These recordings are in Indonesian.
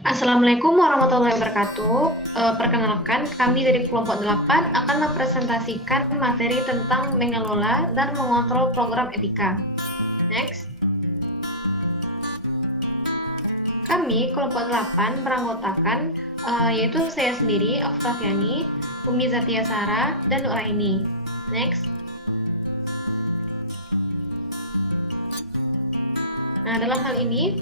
Assalamualaikum warahmatullahi wabarakatuh. Perkenalkan, kami dari kelompok 8 akan mempresentasikan materi tentang mengelola dan mengontrol program etika. Next. Kami, kelompok 8, beranggotakan yaitu saya sendiri, Oktaviani, Umi Zatia Sara, dan Nuraini. Next. Nah, dalam hal ini,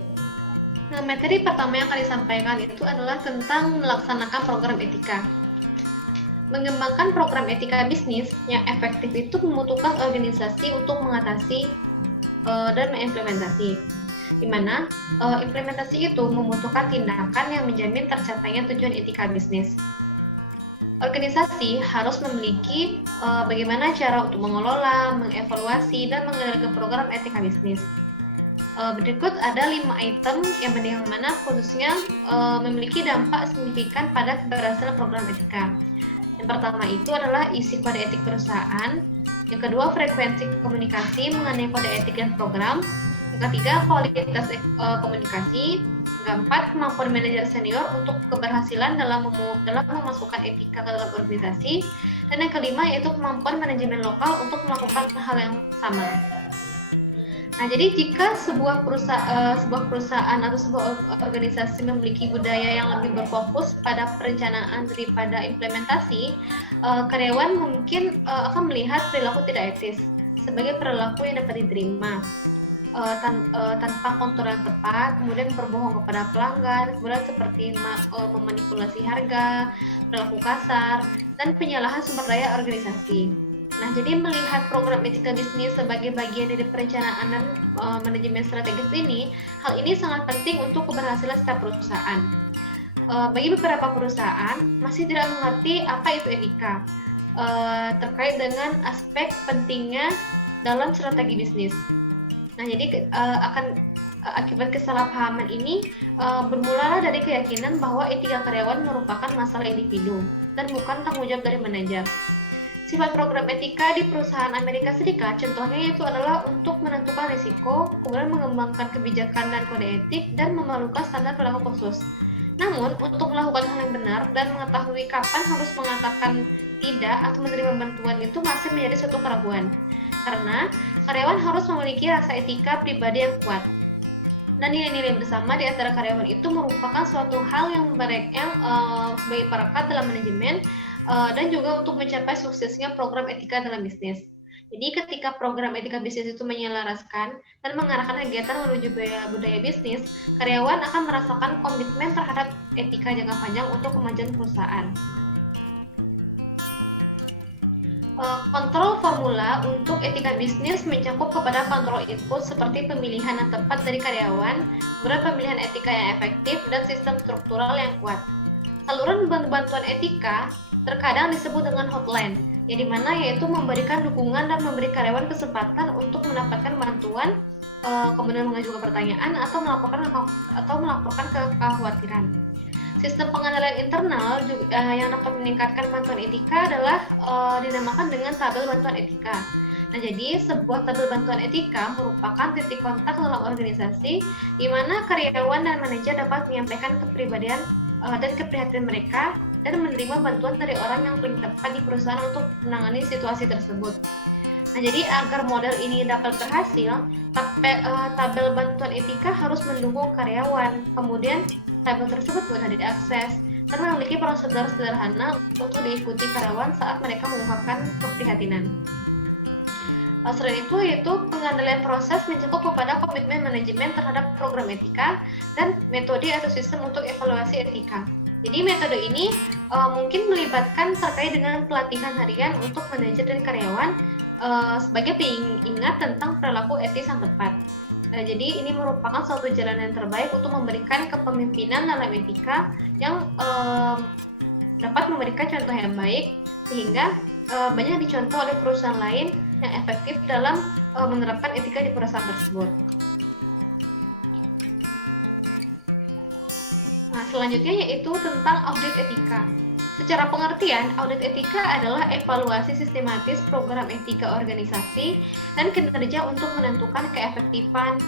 materi pertama yang akan disampaikan itu adalah tentang melaksanakan program etika. Mengembangkan program etika bisnis yang efektif itu membutuhkan organisasi untuk mengatasi dan mengimplementasi, di mana implementasi itu membutuhkan tindakan yang menjamin tercapainya tujuan etika bisnis. Organisasi harus memiliki bagaimana cara untuk mengelola, mengevaluasi, dan mengendalikan program etika bisnis. Berikut ada 5 item yang mana khususnya memiliki dampak signifikan pada keberhasilan program etika. Yang pertama itu adalah isi kode etik perusahaan. Yang kedua, frekuensi komunikasi mengenai kode etik dan program. Yang ketiga, kualitas komunikasi. Yang keempat, kemampuan manajer senior untuk keberhasilan dalam memasukkan etika ke dalam organisasi. Dan yang kelima yaitu kemampuan manajemen lokal untuk melakukan hal yang sama. Nah, jadi jika sebuah perusahaan atau sebuah organisasi memiliki budaya yang lebih berfokus pada perencanaan daripada implementasi, karyawan mungkin akan melihat perilaku tidak etis sebagai perilaku yang dapat diterima tanpa kontrol yang tepat, kemudian berbohong kepada pelanggan, kemudian seperti memanipulasi harga, perilaku kasar, dan penyalahan sumber daya organisasi. Nah, jadi melihat program etika bisnis sebagai bagian dari perencanaan dan manajemen strategis ini, hal ini sangat penting untuk keberhasilan setiap perusahaan. Bagi beberapa perusahaan masih tidak mengerti apa itu etika terkait dengan aspek pentingnya dalam strategi bisnis. Nah, jadi akibat kesalahpahaman ini bermula dari keyakinan bahwa etika karyawan merupakan masalah individu dan bukan tanggung jawab dari manajer. Sifat program etika di perusahaan Amerika Serikat contohnya yaitu adalah untuk menentukan risiko, kemudian mengembangkan kebijakan dan kode etik, dan memerlukan standar perilaku khusus. Namun, untuk melakukan hal yang benar dan mengetahui kapan harus mengatakan tidak atau menerima bantuan itu masih menjadi suatu keraguan. Karena karyawan harus memiliki rasa etika pribadi yang kuat. Dan nilai-nilai bersama di antara karyawan itu merupakan suatu hal yang sebagai perekat dalam manajemen dan juga untuk mencapai suksesnya program etika dalam bisnis. Jadi ketika program etika bisnis itu menyelaraskan dan mengarahkan kegiatan menuju budaya bisnis, karyawan akan merasakan komitmen terhadap etika jangka panjang untuk kemajuan perusahaan. Kontrol formula untuk etika bisnis mencakup kepada kontrol input seperti pemilihan yang tepat dari karyawan, kemudian pemilihan etika yang efektif, dan sistem struktural yang kuat. Saluran bantuan etika terkadang disebut dengan hotline, yang dimana yaitu memberikan dukungan dan memberi karyawan kesempatan untuk mendapatkan bantuan, kemudian mengajukan pertanyaan atau melaporkan kekhawatiran. Sistem pengendalian internal yang dapat meningkatkan bantuan etika adalah dinamakan dengan tabel bantuan etika. Nah, jadi sebuah tabel bantuan etika merupakan titik kontak dalam organisasi di mana karyawan dan manajer dapat menyampaikan kepribadian dan keprihatinan mereka dan menerima bantuan dari orang yang paling tepat di perusahaan untuk menangani situasi tersebut. Nah, jadi agar model ini dapat berhasil, tabel bantuan etika harus mendukung karyawan. Kemudian, tabel tersebut mudah diakses dan memiliki prosedur sederhana untuk diikuti karyawan saat mereka mengungkapkan keprihatinan. Selain itu, yaitu pengendalian proses mencakup kepada komitmen manajemen terhadap program etika dan metode atau sistem untuk evaluasi etika. Jadi metode ini mungkin melibatkan terkait dengan pelatihan harian untuk manajer dan karyawan sebagai pengingat tentang perilaku etis yang tepat. Jadi ini merupakan suatu jalan yang terbaik untuk memberikan kepemimpinan dalam etika yang dapat memberikan contoh yang baik sehingga banyak dicontoh oleh perusahaan lain yang efektif dalam menerapkan etika di perusahaan tersebut. Nah, selanjutnya yaitu tentang audit etika. Secara pengertian, audit etika adalah evaluasi sistematis program etika organisasi dan kinerja untuk menentukan keefektifan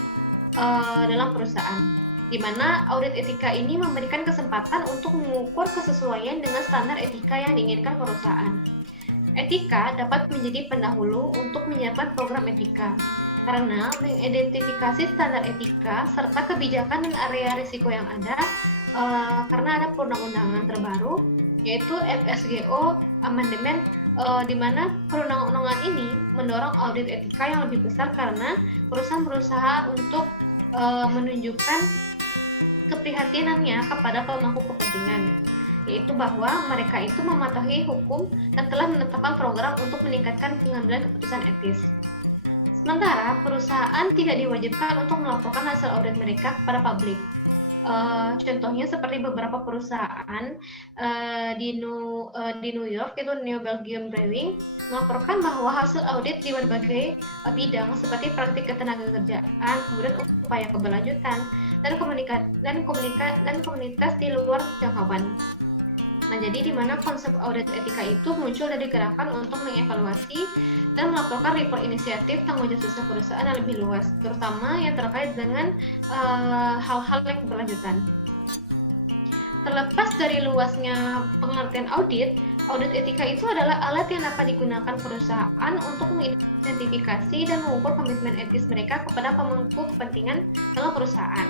dalam perusahaan. di mana audit etika ini memberikan kesempatan untuk mengukur kesesuaian dengan standar etika yang diinginkan perusahaan. Etika dapat menjadi pendahulu untuk menyiapkan program etika, karena mengidentifikasi standar etika serta kebijakan dan area risiko yang ada, karena ada perundang-undangan terbaru yaitu FSGO Amandemen, di mana perundang-undangan ini mendorong audit etika yang lebih besar karena perusahaan berusaha untuk menunjukkan keprihatinannya kepada pemangku kepentingan, yaitu bahwa mereka itu mematuhi hukum dan telah menetapkan program untuk meningkatkan pengambilan keputusan etis. Sementara perusahaan tidak diwajibkan untuk melaporkan hasil audit mereka kepada publik. Contohnya seperti beberapa perusahaan di New York, itu New Belgium Brewing, melaporkan bahwa hasil audit di berbagai bidang seperti praktik ketenagakerjaan, kemudian upaya keberlanjutan, dan komunitas di luar jangkauan. Nah, jadi di mana konsep audit etika itu muncul dari gerakan untuk mengevaluasi dan melaporkan report inisiatif tanggung jawab sosial perusahaan yang lebih luas, terutama yang terkait dengan hal-hal yang keberlanjutan. Terlepas dari luasnya pengertian audit etika itu adalah alat yang dapat digunakan perusahaan untuk mengidentifikasi dan mengukur komitmen etis mereka kepada pemangku kepentingan dalam perusahaan.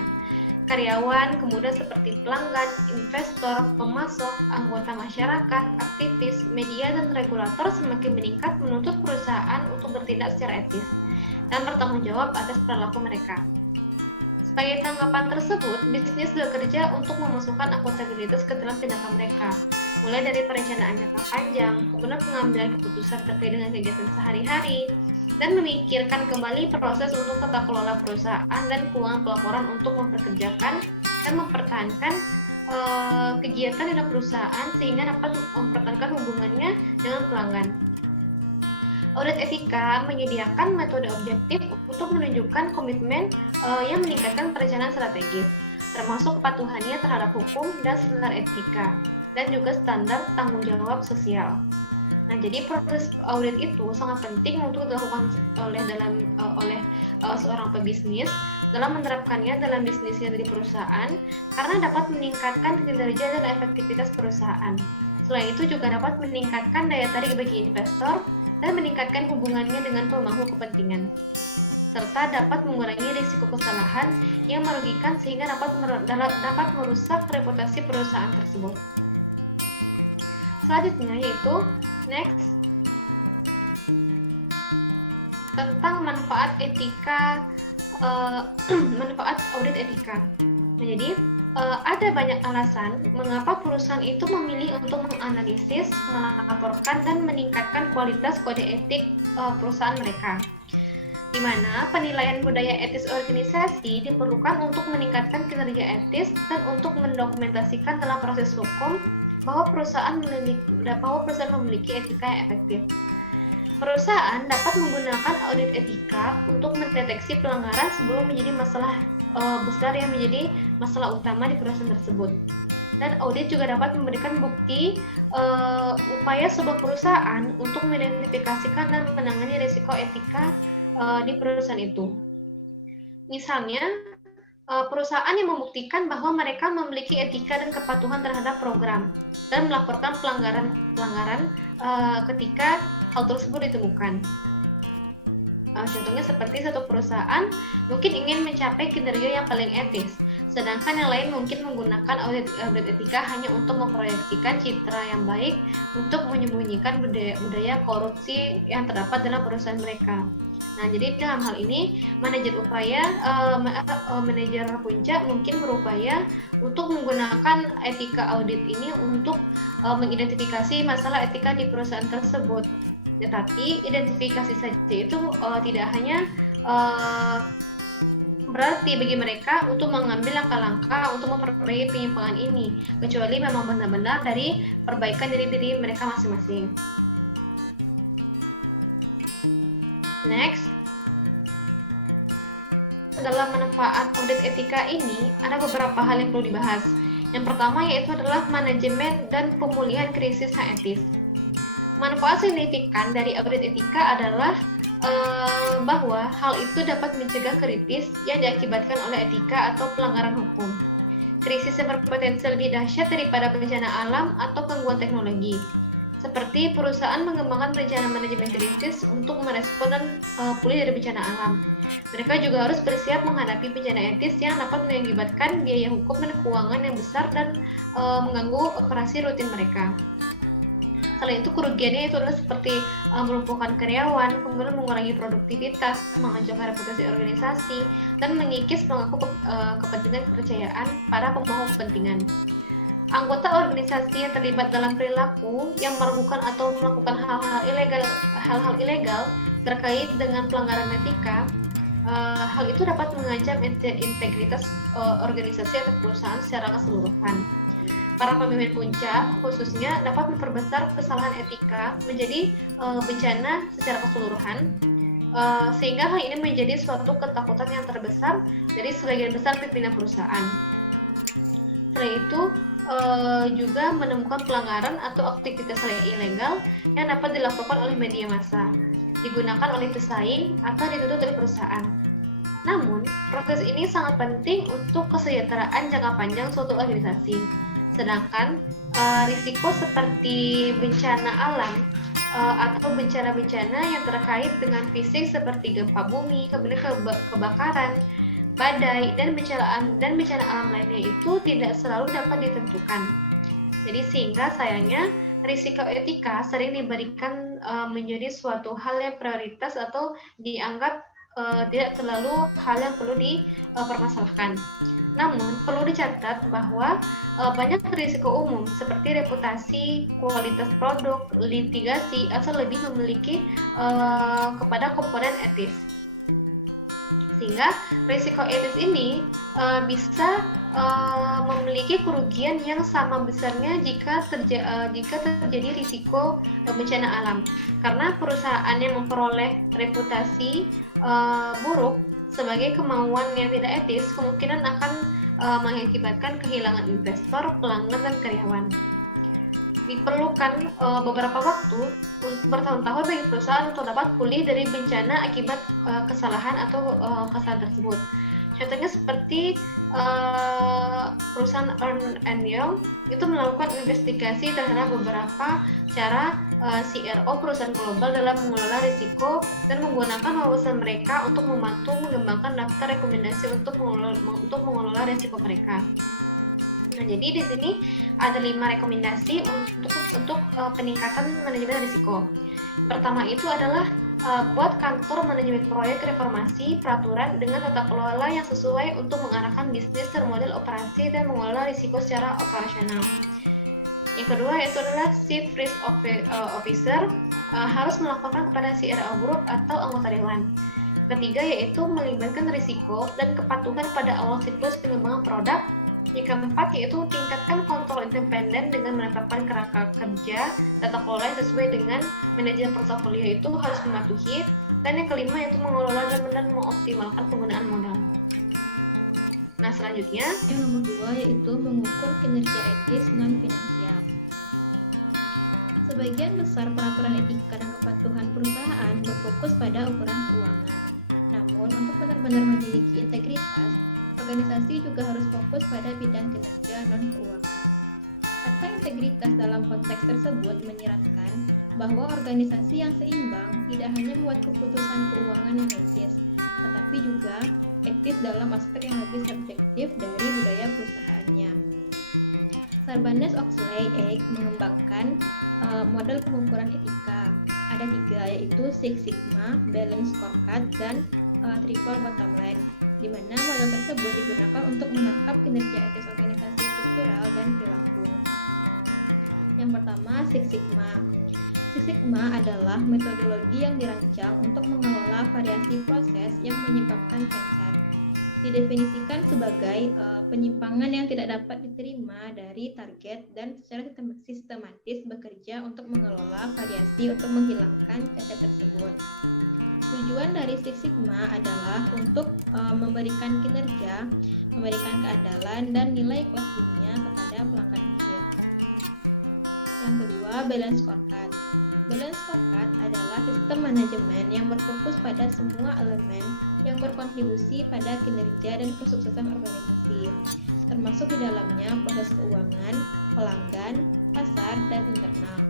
Karyawan, kemudian seperti pelanggan, investor, pemasok, anggota masyarakat, aktivis, media, dan regulator semakin meningkat menuntut perusahaan untuk bertindak secara etis dan bertanggung jawab atas perilaku mereka. Sebagai tanggapan tersebut, bisnis bekerja untuk memasukkan akuntabilitas ke dalam tindakan mereka, mulai dari perencanaan jangka panjang, kemudian pengambilan keputusan terkait dengan kegiatan sehari-hari, dan memikirkan kembali proses untuk tata kelola perusahaan dan keuangan pelaporan untuk memperkerjakan dan mempertahankan kegiatan dalam perusahaan sehingga dapat mempertahankan hubungannya dengan pelanggan. Audit etika menyediakan metode objektif untuk menunjukkan komitmen yang meningkatkan perencanaan strategis, termasuk kepatuhannya terhadap hukum dan standar etika, dan juga standar tanggung jawab sosial. Nah, jadi proses audit itu sangat penting untuk dilakukan oleh seorang pebisnis dalam menerapkannya dalam bisnisnya di perusahaan karena dapat meningkatkan kinerja dan efektivitas perusahaan. Selain itu juga dapat meningkatkan daya tarik bagi investor dan meningkatkan hubungannya dengan pemangku kepentingan, serta dapat mengurangi risiko kesalahan yang merugikan sehingga dapat merusak reputasi perusahaan tersebut. Selanjutnya yaitu next, tentang manfaat etika, manfaat audit etika. Nah, jadi ada banyak alasan mengapa perusahaan itu memilih untuk menganalisis, melaporkan, dan meningkatkan kualitas kode etik perusahaan mereka, di mana penilaian budaya etis organisasi diperlukan untuk meningkatkan kinerja etis dan untuk mendokumentasikan dalam proses hukum bahwa perusahaan memiliki etika yang efektif. Perusahaan dapat menggunakan audit etika untuk mendeteksi pelanggaran sebelum menjadi masalah besar yang menjadi masalah utama di perusahaan tersebut. Dan audit juga dapat memberikan bukti upaya sebuah perusahaan untuk mengidentifikasikan dan menangani risiko etika di perusahaan itu. Misalnya, perusahaan yang membuktikan bahwa mereka memiliki etika dan kepatuhan terhadap program dan melaporkan pelanggaran ketika hal tersebut ditemukan. Contohnya seperti satu perusahaan mungkin ingin mencapai kinerja yang paling etis, sedangkan yang lain mungkin menggunakan audit etika hanya untuk memproyeksikan citra yang baik untuk menyembunyikan budaya korupsi yang terdapat dalam perusahaan mereka. Nah, jadi dalam hal ini manajer puncak mungkin berupaya untuk menggunakan etika audit ini untuk mengidentifikasi masalah etika di perusahaan tersebut. Tetapi identifikasi saja itu tidak hanya berarti bagi mereka untuk mengambil langkah-langkah untuk memperbaiki penyimpangan ini, kecuali memang benar-benar dari perbaikan diri mereka masing-masing. Next, dalam manfaat audit etika ini ada beberapa hal yang perlu dibahas. Yang pertama yaitu adalah manajemen dan pemulihan krisis etis. Manfaat signifikan dari audit etika adalah bahwa hal itu dapat mencegah kritis yang diakibatkan oleh etika atau pelanggaran hukum. Krisis yang berpotensi lebih dahsyat daripada bencana alam atau gangguan teknologi, seperti perusahaan mengembangkan rencana manajemen krisis untuk merespon dan pulih dari bencana alam. Mereka juga harus bersiap menghadapi bencana etis yang dapat mengakibatkan biaya hukum dan keuangan yang besar dan mengganggu operasi rutin mereka. Selain itu, kerugiannya itu adalah seperti melumpuhkan karyawan, kemudian mengurangi produktivitas, menghancurkan reputasi organisasi, dan mengikis pemangku kepentingan kepercayaan para pemangku kepentingan. Anggota organisasi yang terlibat dalam perilaku yang meragukan atau melakukan hal-hal ilegal terkait dengan pelanggaran etika, hal itu dapat mengancam integritas organisasi atau perusahaan secara keseluruhan. Para pemimpin puncak khususnya dapat memperbesar kesalahan etika menjadi bencana secara keseluruhan, sehingga hal ini menjadi suatu ketakutan yang terbesar dari sebagian besar pimpinan perusahaan. Selain itu, juga menemukan pelanggaran atau aktivitas ilegal yang dapat dilakukan oleh media massa, digunakan oleh pesaing atau dituntut oleh perusahaan. Namun, proses ini sangat penting untuk kesejahteraan jangka panjang suatu organisasi. Sedangkan risiko seperti bencana alam atau bencana-bencana yang terkait dengan fisik seperti gempa bumi, kemudian kebakaran, badai, dan bencana alam lainnya itu tidak selalu dapat ditentukan. Jadi sehingga sayangnya risiko etika sering diberikan menjadi suatu hal yang prioritas atau dianggap tidak terlalu hal yang perlu dipermasalahkan. Namun perlu dicatat bahwa banyak risiko umum seperti reputasi, kualitas produk, litigasi, atau lebih memiliki kepada komponen etis. Sehingga risiko etis ini bisa memiliki kerugian yang sama besarnya jika terjadi risiko bencana alam. Karena perusahaan yang memperoleh reputasi buruk sebagai kemauan yang tidak etis kemungkinan akan mengakibatkan kehilangan investor, pelanggan, dan karyawan. Diperlukan beberapa waktu untuk bertahun-tahun bagi perusahaan untuk dapat pulih dari bencana akibat kesalahan atau kesalahan tersebut. Contohnya seperti perusahaan Ernst & Young itu melakukan investigasi terhadap beberapa cara CRO perusahaan global dalam mengelola risiko dan menggunakan wawasan mereka untuk membantu mengembangkan daftar rekomendasi untuk mengelola risiko mereka. Nah, jadi di sini ada 5 rekomendasi untuk peningkatan manajemen risiko. Pertama itu adalah buat kantor manajemen proyek reformasi peraturan dengan tata kelola yang sesuai untuk mengarahkan bisnis termodel operasi dan mengelola risiko secara operasional. Yang kedua itu adalah Chief Risk Officer harus melaporkan kepada CRO Group atau anggota dewan. Ketiga yaitu melibatkan risiko dan kepatuhan pada awal siklus pengembangan produk. Yang keempat yaitu tingkatkan kontrol independen dengan menetapkan kerangka kerja tata kelola yang sesuai dengan manajemen portofolio itu harus mematuhi. Dan yang kelima yaitu mengelola dan mengoptimalkan penggunaan modal. Nah selanjutnya yang nomor 2 yaitu mengukur kinerja etis non-finansial. Sebagian besar peraturan etika dan kepatuhan perusahaan berfokus pada ukuran keuangan. Namun untuk benar-benar memiliki integritas, organisasi juga harus fokus pada bidang kinerja non-keuangan. Kata integritas dalam konteks tersebut menyiratkan bahwa organisasi yang seimbang tidak hanya membuat keputusan keuangan yang etis, tetapi juga etis dalam aspek yang lebih subjektif dari budaya perusahaannya. Sarbanes-Oxley mengembangkan model pengukuran etika. Ada 3 yaitu Six Sigma, Balanced Scorecard, dan Triple Bottom Line, di mana model tersebut digunakan untuk menangkap kinerja etis organisasi struktural dan perilaku. Yang pertama, Six Sigma. Six Sigma adalah metodologi yang dirancang untuk mengelola variasi proses yang menyebabkan cacat. Didefinisikan sebagai penyimpangan yang tidak dapat diterima dari target dan secara sistematis bekerja untuk mengelola variasi untuk menghilangkan cacat tersebut. Tujuan dari Six Sigma adalah untuk memberikan kinerja, memberikan keandalan, dan nilai kelas dunia kepada pelanggan kecil. Yang kedua, Balance Scorecard. Balance scorecard adalah sistem manajemen yang berfokus pada semua elemen yang berkontribusi pada kinerja dan kesuksesan organisasi, termasuk di dalamnya proses keuangan, pelanggan, pasar, dan internal.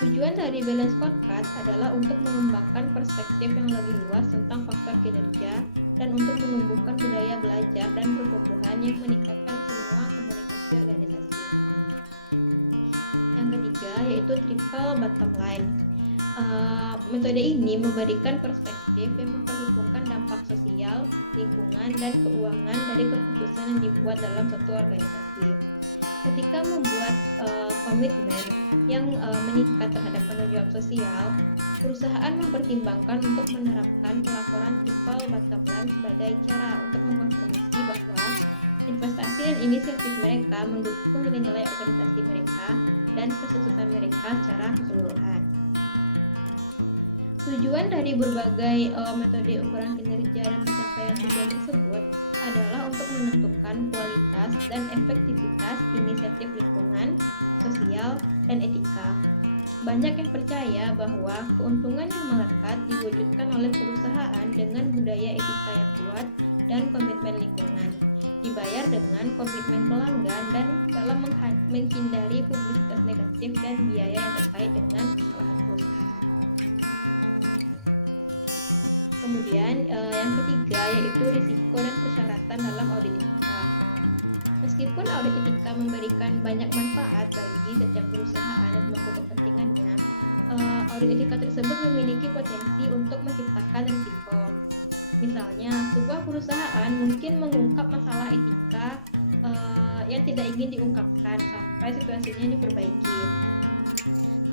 Tujuan dari balance scorecard adalah untuk mengembangkan perspektif yang lebih luas tentang faktor kinerja dan untuk menumbuhkan budaya belajar dan pertumbuhan yang meningkatkan semua komunikasi organisasi. Yang ketiga yaitu triple bottom line. Metode ini memberikan perspektif yang memperhitungkan dampak sosial, lingkungan, dan keuangan dari keputusan yang dibuat dalam suatu organisasi. Ketika membuat komitmen yang meningkat terhadap tanggung jawab sosial, perusahaan mempertimbangkan untuk menerapkan pelaporan triple bottom line sebagai cara untuk mengkonfirmasi bahwa investasi dan inisiatif mereka mendukung nilai-nilai organisasi mereka dan kesuksesan mereka secara keseluruhan. Tujuan dari berbagai metode ukuran kinerja dan pencapaian tujuan tersebut adalah untuk menentukan kualitas dan efektivitas inisiatif lingkungan, sosial, dan etika. Banyak yang percaya bahwa keuntungan yang melekat diwujudkan oleh perusahaan dengan budaya etika yang kuat dan komitmen lingkungan, dibayar dengan komitmen pelanggan dan dalam menghindari publisitas negatif dan biaya yang terkait dengan kesalahan perusahaan. Kemudian yang ketiga yaitu risiko dan persyaratan dalam audit etika. Meskipun audit etika memberikan banyak manfaat bagi setiap perusahaan dan pemangku kepentingannya, audit etika tersebut memiliki potensi untuk menciptakan risiko. Misalnya, sebuah perusahaan mungkin mengungkap masalah etika yang tidak ingin diungkapkan sampai situasinya diperbaiki.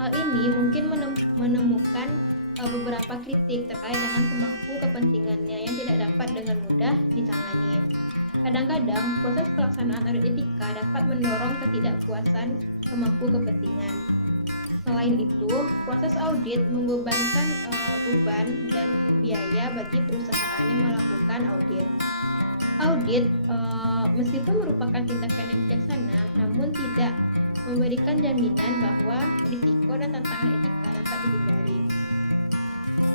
Hal ini mungkin menemukan beberapa kritik terkait dengan pemangku kepentingannya yang tidak dapat dengan mudah ditangani. Kadang-kadang, proses pelaksanaan audit etika dapat mendorong ketidakpuasan pemangku kepentingan. Selain itu, proses audit membebankan beban dan biaya bagi perusahaan yang melakukan audit. Audit, meskipun merupakan tindakan yang bijaksana, namun tidak memberikan jaminan bahwa risiko dan tantangan etika dapat dihindari.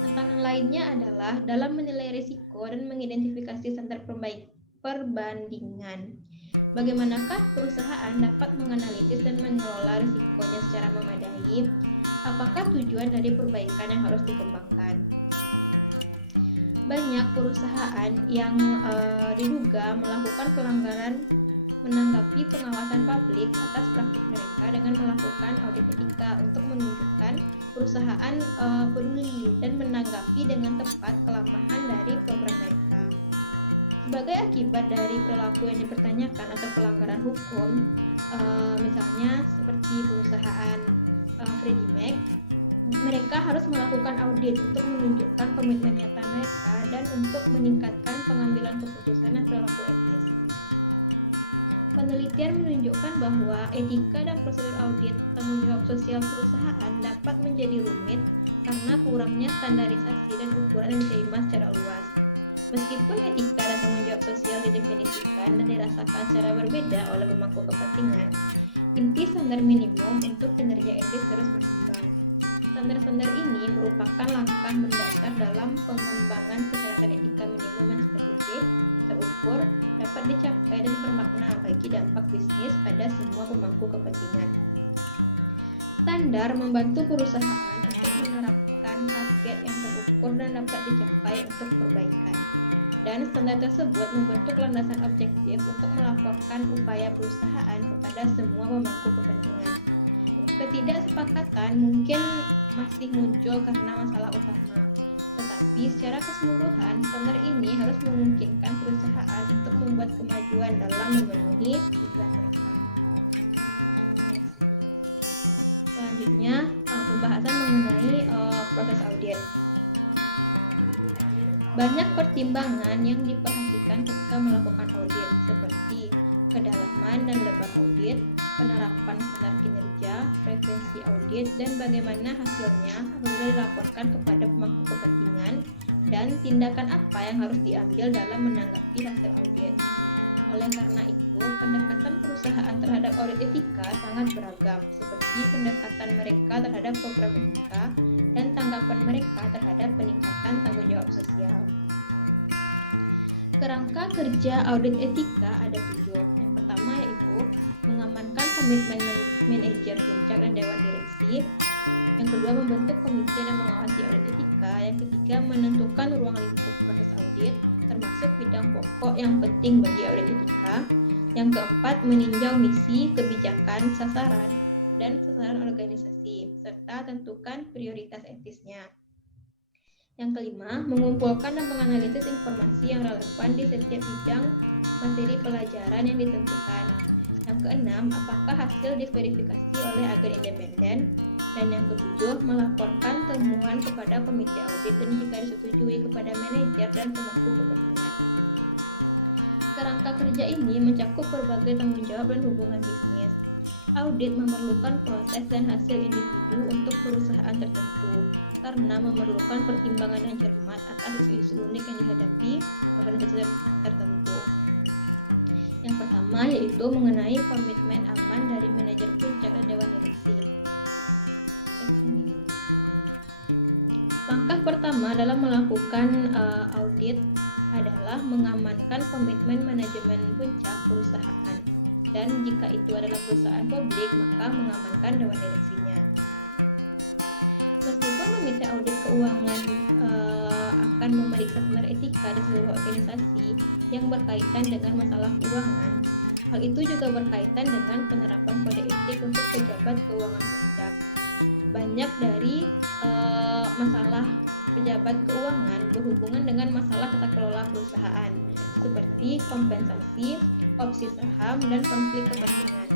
Tantangan lainnya adalah dalam menilai risiko dan mengidentifikasi standar perbandingan. Bagaimanakah perusahaan dapat menganalisis dan mengelola risikonya secara memadai? Apakah tujuan dari perbaikan yang harus dikembangkan? Banyak perusahaan yang diduga melakukan pelanggaran menanggapi pengawasan publik atas praktik mereka dengan melakukan audit etika untuk menunjukkan perusahaan peduli dan menanggapi dengan tepat kelemahan dari program mereka. Sebagai akibat dari perilaku yang dipertanyakan atau pelanggaran hukum, misalnya seperti perusahaan Freddie Mac, mereka harus melakukan audit untuk menunjukkan komitmen nyata mereka dan untuk meningkatkan pengambilan keputusan dan perilaku etis. Penelitian menunjukkan bahwa etika dan prosedur audit tanggung jawab sosial perusahaan dapat menjadi rumit karena kurangnya standarisasi dan ukuran yang diterima secara luas. Meskipun etika dan tanggung jawab sosial didefinisikan dan dirasakan secara berbeda oleh pemangku kepentingan, inti standar minimum untuk kinerja etis terus berkembang. Standar-standar ini merupakan langkah mendasar dalam pengembangan persyaratan etika minimum yang spesifik, terukur, dapat dicapai dan bermakna bagi dampak bisnis pada semua pemangku kepentingan. Standar membantu perusahaan untuk menerapkan target yang terukur dan dapat dicapai untuk perbaikan. Dan standar tersebut membentuk landasan objektif untuk melaporkan upaya perusahaan kepada semua pemangku kepentingan. Ketidaksepakatan mungkin masih muncul karena masalah utama. Tetapi secara keseluruhan, standar ini harus memungkinkan perusahaan untuk membuat kemajuan dalam memenuhi tujuan mereka. Selanjutnya, pembahasan mengenai proses audit. Banyak pertimbangan yang diperhatikan ketika melakukan audit, seperti kedalaman dan lebar audit, penerapan standar kinerja, frekuensi audit, dan bagaimana hasilnya apabila dilaporkan kepada pemangku kepentingan, dan tindakan apa yang harus diambil dalam menanggapi hasil audit. Oleh karena itu, pendekatan perusahaan terhadap audit etika sangat beragam, seperti pendekatan mereka terhadap program etika dan tanggapan mereka terhadap peningkatan tanggung jawab sosial. Kerangka kerja audit etika ada 7. Yang pertama yaitu mengamankan komitmen manajer puncak dan dewan direksi. Yang kedua, membentuk komite dan mengawasi audit etika. Yang ketiga, menentukan ruang lingkup proses audit, termasuk bidang pokok yang penting bagi audit etika. Yang keempat, meninjau misi, kebijakan, sasaran, dan sasaran organisasi, serta tentukan prioritas etisnya. Yang kelima, mengumpulkan dan menganalisis informasi yang relevan di setiap bidang materi pelajaran yang ditentukan. Yang keenam, apakah hasil diverifikasi oleh agen independen. Dan yang ketujuh, melaporkan temuan kepada komite audit dan jika disetujui kepada manajer dan pemangku kepentingan. Kerangka kerja ini mencakup berbagai tanggung jawab dan hubungan bisnis. Audit memerlukan proses dan hasil individu untuk perusahaan tertentu karena memerlukan pertimbangan yang cermat atas isu-isu unik yang dihadapi organisasi tertentu. Yang pertama yaitu mengenai komitmen aman dari manajer puncak dan dewan direksi. Langkah pertama dalam melakukan audit adalah mengamankan komitmen manajemen puncak perusahaan, dan jika itu adalah perusahaan publik maka mengamankan dewan direksinya. Meskipun komite audit keuangan akan memeriksa standar etika di seluruh organisasi yang berkaitan dengan masalah keuangan, hal itu juga berkaitan dengan penerapan kode etik untuk pejabat keuangan puncak. Banyak dari masalah pejabat keuangan berhubungan dengan masalah tata kelola perusahaan, seperti kompensasi, opsi saham, dan konflik kepentingan.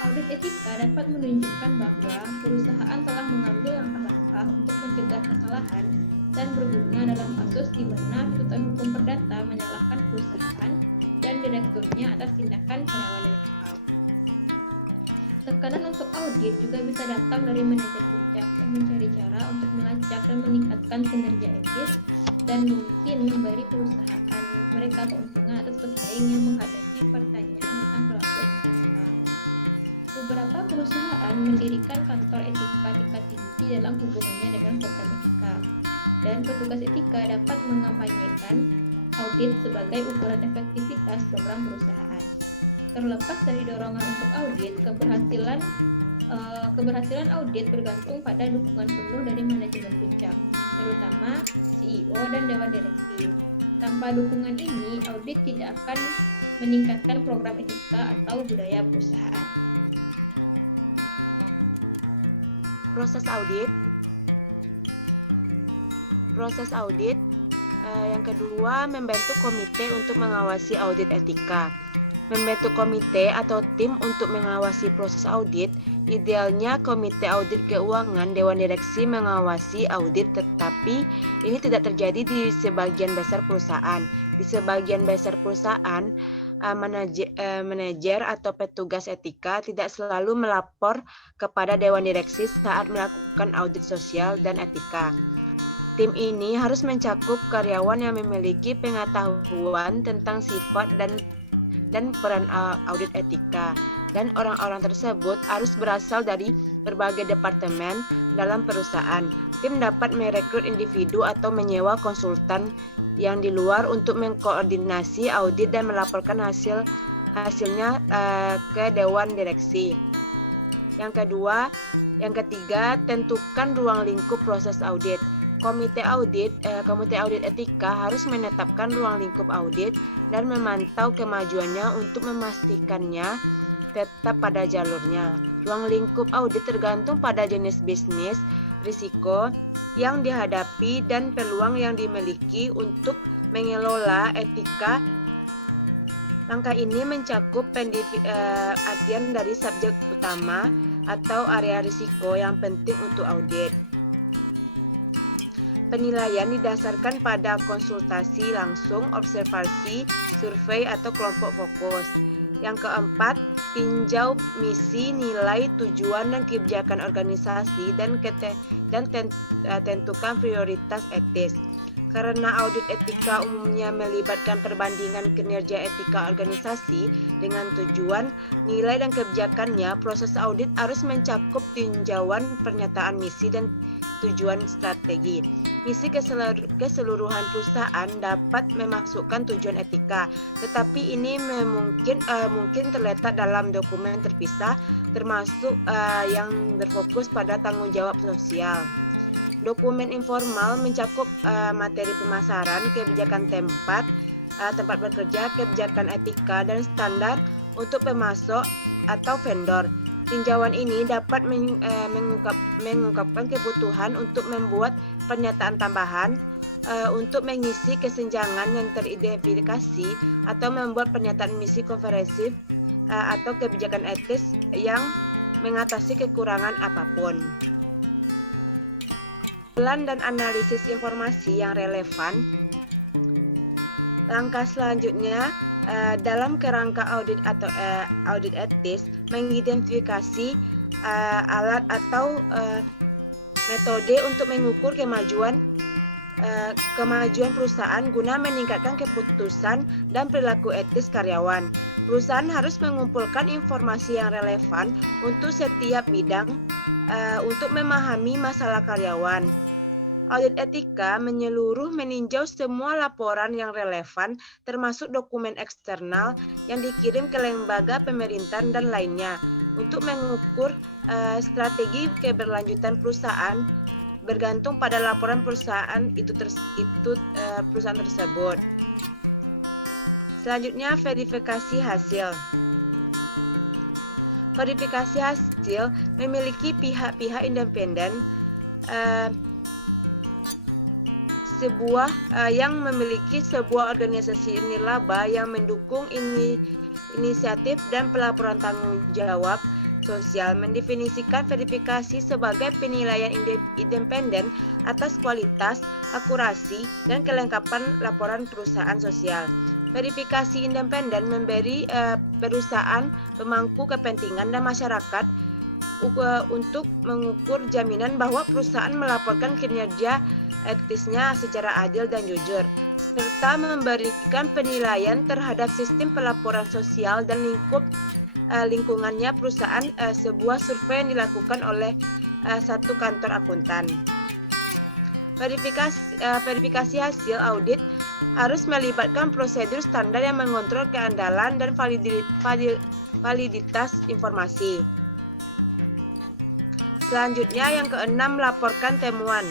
Audit etika dapat menunjukkan bahwa perusahaan telah mengambil langkah-langkah untuk mencegah kesalahan dan berguna dalam kasus di mana tuntutan hukum perdata menyalahkan perusahaan dan direkturnya atas tindakan karyawan yang nakal. Tekanan untuk audit juga bisa datang dari manajer puncak yang mencari cara untuk melacak dan meningkatkan kinerja etis dan mungkin memberi perusahaan mereka keuntungan atas pesaing yang menghadapi pertanyaan tentang perilaku etika. Beberapa perusahaan mendirikan kantor etika tingkat tinggi dalam hubungannya dengan program etika, dan petugas etika dapat mengampanyekan audit sebagai ukuran efektivitas program perusahaan. Terlepas dari dorongan untuk audit, keberhasilan audit bergantung pada dukungan penuh dari manajemen puncak, terutama CEO dan dewan direksi. Tanpa dukungan ini, audit tidak akan meningkatkan program etika atau budaya perusahaan. Proses audit yang kedua, membentuk komite untuk mengawasi audit etika. Membentuk komite atau tim untuk mengawasi proses audit, idealnya komite audit keuangan dewan direksi mengawasi audit, tetapi ini tidak terjadi di sebagian besar perusahaan. Di sebagian besar perusahaan, manajer atau petugas etika tidak selalu melapor kepada dewan direksi saat melakukan audit sosial dan etika. Tim ini harus mencakup karyawan yang memiliki pengetahuan tentang sifat dan peran audit etika, dan orang-orang tersebut harus berasal dari berbagai departemen dalam perusahaan. Tim dapat merekrut individu atau menyewa konsultan yang di luar untuk mengkoordinasi audit dan melaporkan hasilnya ke dewan direksi. Yang ketiga, tentukan ruang lingkup proses audit. Komite audit etika harus menetapkan ruang lingkup audit dan memantau kemajuannya untuk memastikannya tetap pada jalurnya. Ruang lingkup audit tergantung pada jenis bisnis, risiko yang dihadapi, dan peluang yang dimiliki untuk mengelola etika. Langkah ini mencakup artian dari subjek utama atau area risiko yang penting untuk audit. Penilaian didasarkan pada konsultasi langsung, observasi, survei, atau kelompok fokus. Yang keempat, tinjau misi, nilai, tujuan, dan kebijakan organisasi dan tentukan prioritas etis. Karena audit etika umumnya melibatkan perbandingan kinerja etika organisasi dengan tujuan, nilai dan kebijakannya, proses audit harus mencakup tinjauan pernyataan misi dan tujuan strategi. Misi keseluruhan perusahaan dapat memasukkan tujuan etika, tetapi ini mungkin terletak dalam dokumen terpisah, termasuk yang berfokus pada tanggung jawab sosial. Dokumen informal mencakup materi pemasaran, kebijakan tempat bekerja, kebijakan etika, dan standar untuk pemasok atau vendor. Tinjauan ini dapat mengungkapkan kebutuhan untuk membuat pernyataan tambahan untuk mengisi kesenjangan yang teridentifikasi atau membuat pernyataan misi komprehensif atau kebijakan etis yang mengatasi kekurangan apapun. Plan dan analisis informasi yang relevan. Langkah selanjutnya dalam kerangka audit atau audit etis, mengidentifikasi alat atau metode untuk mengukur kemajuan perusahaan guna meningkatkan keputusan dan perilaku etis karyawan. Perusahaan harus mengumpulkan informasi yang relevan untuk setiap bidang untuk memahami masalah karyawan. Audit etika menyeluruh meninjau semua laporan yang relevan, termasuk dokumen eksternal yang dikirim ke lembaga pemerintahan dan lainnya, untuk mengukur strategi keberlanjutan perusahaan bergantung pada laporan perusahaan perusahaan tersebut. Selanjutnya, verifikasi hasil. Verifikasi hasil memiliki pihak-pihak independen yang memiliki sebuah organisasi nirlaba yang mendukung inisiatif dan pelaporan tanggung jawab sosial, mendefinisikan verifikasi sebagai penilaian independen atas kualitas, akurasi, dan kelengkapan laporan perusahaan sosial. Verifikasi independen memberi perusahaan pemangku kepentingan dan masyarakat untuk mengukur jaminan bahwa perusahaan melaporkan kinerja etisnya secara adil dan jujur, serta memberikan penilaian terhadap sistem pelaporan sosial dan lingkungannya perusahaan. Sebuah survei yang dilakukan oleh satu kantor akuntan. Verifikasi hasil audit harus melibatkan prosedur standar yang mengontrol keandalan dan validitas informasi. Selanjutnya, yang keenam, laporkan temuan.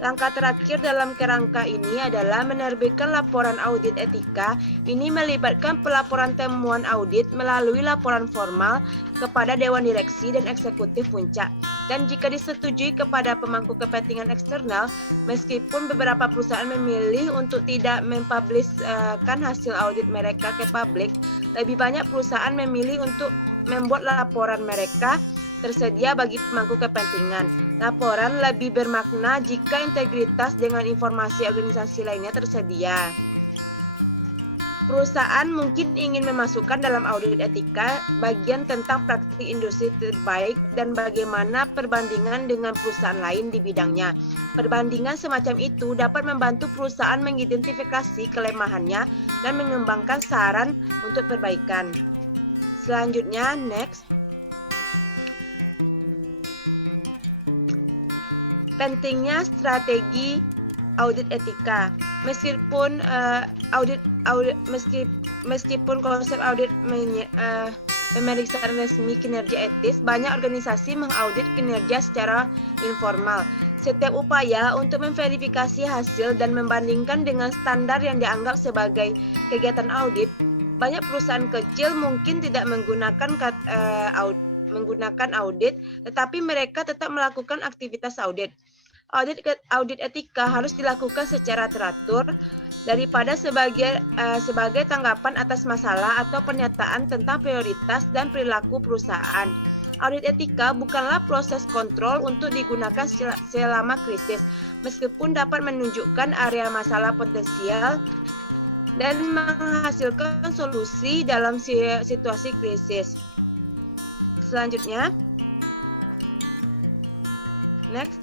Langkah terakhir dalam kerangka ini adalah menerbitkan laporan audit etika. Ini melibatkan pelaporan temuan audit melalui laporan formal kepada Dewan Direksi dan Eksekutif Puncak. Dan jika disetujui kepada pemangku kepentingan eksternal, meskipun beberapa perusahaan memilih untuk tidak mempubliskan hasil audit mereka ke publik, lebih banyak perusahaan memilih untuk membuat laporan mereka tersedia bagi pemangku kepentingan. Laporan lebih bermakna jika integritas dengan informasi organisasi lainnya tersedia. Perusahaan mungkin ingin memasukkan dalam audit etika bagian tentang praktik industri terbaik dan bagaimana perbandingan dengan perusahaan lain di bidangnya. Perbandingan semacam itu dapat membantu perusahaan mengidentifikasi kelemahannya dan mengembangkan saran untuk perbaikan. Selanjutnya, next. Pentingnya strategi audit etika. Meskipun konsep audit pemeriksaan resmi kinerja etis, banyak organisasi mengaudit kinerja secara informal. Setiap upaya untuk memverifikasi hasil dan membandingkan dengan standar yang dianggap sebagai kegiatan audit, banyak perusahaan kecil mungkin tidak menggunakan audit, tetapi mereka tetap melakukan aktivitas audit. Audit etika harus dilakukan secara teratur daripada sebagai tanggapan atas masalah atau pernyataan tentang prioritas dan perilaku perusahaan. Audit etika bukanlah proses kontrol untuk digunakan selama krisis, meskipun dapat menunjukkan area masalah potensial dan menghasilkan solusi dalam situasi krisis. Selanjutnya, next,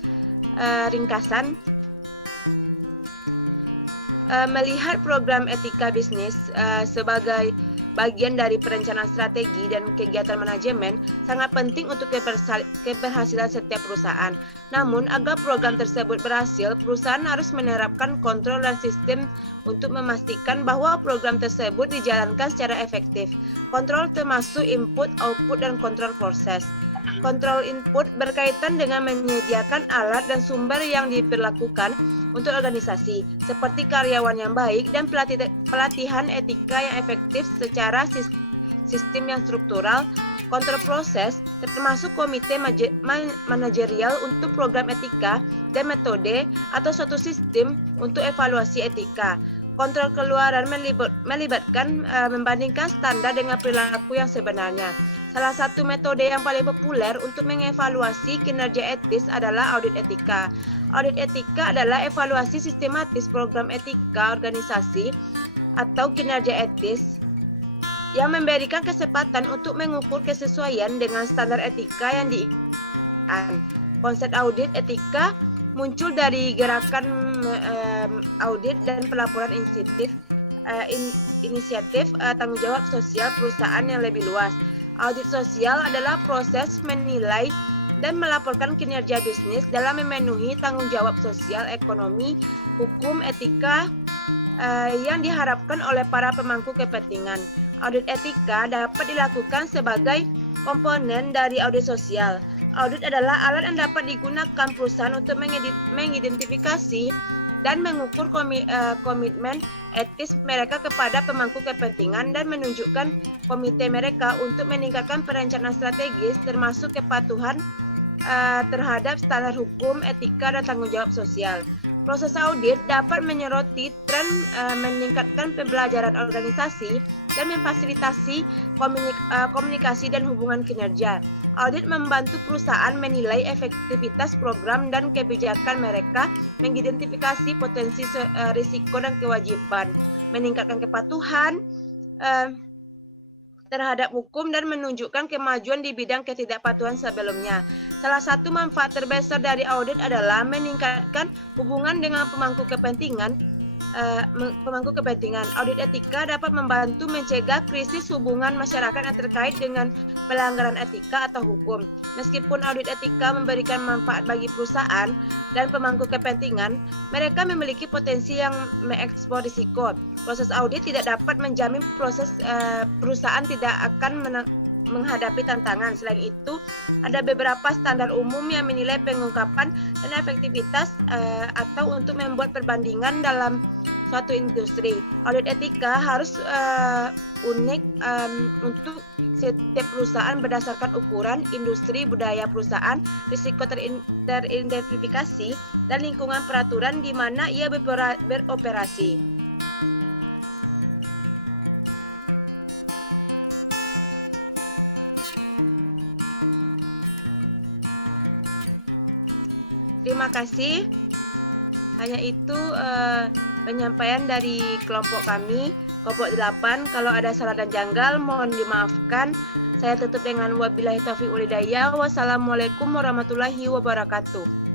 ringkasan. melihat program etika bisnis sebagai bagian dari perencanaan strategi dan kegiatan manajemen sangat penting untuk keberhasilan setiap perusahaan. Namun, agar program tersebut berhasil, perusahaan harus menerapkan kontrol dan sistem untuk memastikan bahwa program tersebut dijalankan secara efektif. Kontrol termasuk input, output, dan kontrol proses. Kontrol input berkaitan dengan menyediakan alat dan sumber yang diperlakukan untuk organisasi, seperti karyawan yang baik dan pelatihan etika yang efektif secara sistem yang struktural. Kontrol proses termasuk komite manajerial untuk program etika dan metode atau suatu sistem untuk evaluasi etika. Kontrol keluaran melibatkan membandingkan standar dengan perilaku yang sebenarnya. Salah satu metode yang paling populer untuk mengevaluasi kinerja etis adalah audit etika. Audit etika adalah evaluasi sistematis program etika organisasi atau kinerja etis yang memberikan kesempatan untuk mengukur kesesuaian dengan standar etika yang diinginkan. Konsep audit etika muncul dari gerakan audit dan pelaporan inisiatif tanggung jawab sosial perusahaan yang lebih luas. Audit sosial adalah proses menilai dan melaporkan kinerja bisnis dalam memenuhi tanggung jawab sosial, ekonomi, hukum, etika yang diharapkan oleh para pemangku kepentingan. Audit etika dapat dilakukan sebagai komponen dari audit sosial. Audit adalah alat yang dapat digunakan perusahaan untuk mengidentifikasi dan mengukur komitmen etis mereka kepada pemangku kepentingan dan menunjukkan komite mereka untuk meningkatkan perencanaan strategis termasuk kepatuhan terhadap standar hukum, etika, dan tanggung jawab sosial. Proses audit dapat menyoroti tren meningkatkan pembelajaran organisasi dan memfasilitasi komunikasi dan hubungan kinerja. Audit membantu perusahaan menilai efektivitas program dan kebijakan mereka, mengidentifikasi potensi risiko dan kewajiban, meningkatkan kepatuhan terhadap hukum dan menunjukkan kemajuan di bidang ketidakpatuhan sebelumnya. Salah satu manfaat terbesar dari audit adalah meningkatkan hubungan dengan pemangku kepentingan. Audit etika dapat membantu mencegah krisis hubungan masyarakat yang terkait dengan pelanggaran etika atau hukum. Meskipun audit etika memberikan manfaat bagi perusahaan dan pemangku kepentingan, mereka memiliki potensi yang mengekspor risiko. Proses audit tidak dapat menjamin perusahaan tidak akan menghadapi tantangan. Selain itu, ada beberapa standar umum yang menilai pengungkapan dan efektivitas atau untuk membuat perbandingan dalam suatu industri. Audit etika harus unik untuk setiap perusahaan berdasarkan ukuran, industri, budaya perusahaan, risiko teridentifikasi, dan lingkungan peraturan di mana ia beroperasi. Terima kasih. Hanya itu penyampaian dari kelompok kami, kelompok 8. Kalau ada salah dan janggal, mohon dimaafkan. Saya tutup dengan wabillahi taufiq wal hidayah. Wassalamualaikum warahmatullahi wabarakatuh.